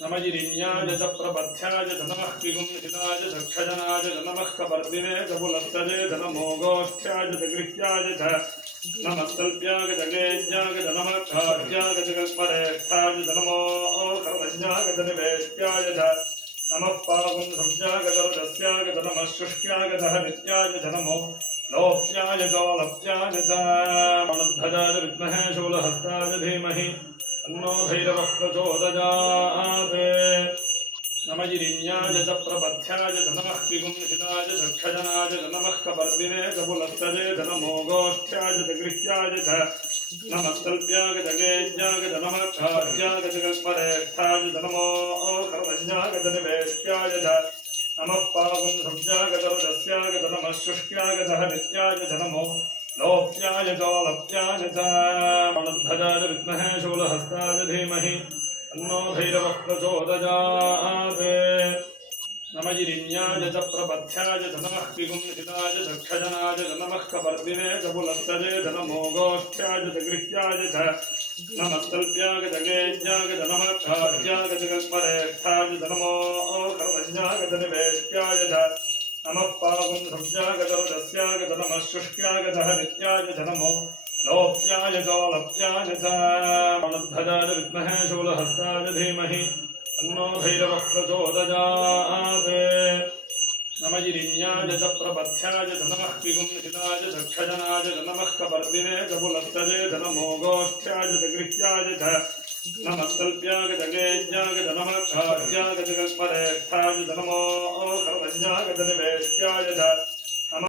नमजिरिण्याय च प्रपथ्याय च नमः किगुंसिताय दक्षजनाय च नमः कपर्दिने च पुलस्तजे च नमो गोष्ठ्याय च गृह्याय च नमस्तल्प्याय च गेज्याय च नमः खाद्याय च कल्परेष्ठाय च नमो कर्मज्ञाय च निवेष्ट्याय च नमः पावुंसव्याय च रजस्याय च नमः शुष्क्याय च हरित्याय च नमो लोप्याय च लप्याय च गणध्वजाय विद्महे शूलहस्ताय धीमहि तन्नो भैरवः प्रचोदयात् नमजिरिण्याय च प्रपथ्याय च नमः किगुंसिताय च दक्षजनाय च नमः कपर्दिने च पुलस्तजे च नमो गोष्ठ्याय च गृह्याय च नमस्तल्प्याय च गेज्याय च नमः खाद्याय च कल्परेष्ठाय च नमो कर्मज्ञाय च निवेष्ट्याय च नमः पावुंसव्याय च रजस्याय च नमः शुष्क्याय च हरित्याय च नमो लोप्याय च लप्याय च गणध्वजाय विद्महे शूलहस्ताय धीमहि तन्नो भैरवः प्रचोदयात् नमजिरिण्याय च प्रपथ्याय च नमः किगुंसिताय च दक्षजनाय च नमः कपर्दिने च पुलस्तजे च नमो गोष्ठ्याय च गृह्याय च नमस्तल्प्याय च गेज्याय च नमः खाद्याय च कल्परेष्ठाय च नमो कर्मज्ञाय च निवेष्ट्याय च नमः पावुंसव्याय च रजस्याय च नमः शुष्क्याय च हरित्याय च नमो लोप्याय च लप्याय च गणध्वजाय विद्महे शूलहस्ताय धीमहि तन्नो भैरवः प्रचोदयात् नमजिरिण्याय च प्रपथ्याय च नमः किगुंसिताय च दक्षजनाय च नमः कपर्दिने च पुलस्तजे च नमो गोष्ठ्याय च गृह्याय च नमस्तल्प्याय च गेज्याय च नमः खाद्याय च कल्परेष्ठाय च नमो कर्मज्ञाय च निवेष्ट्याय च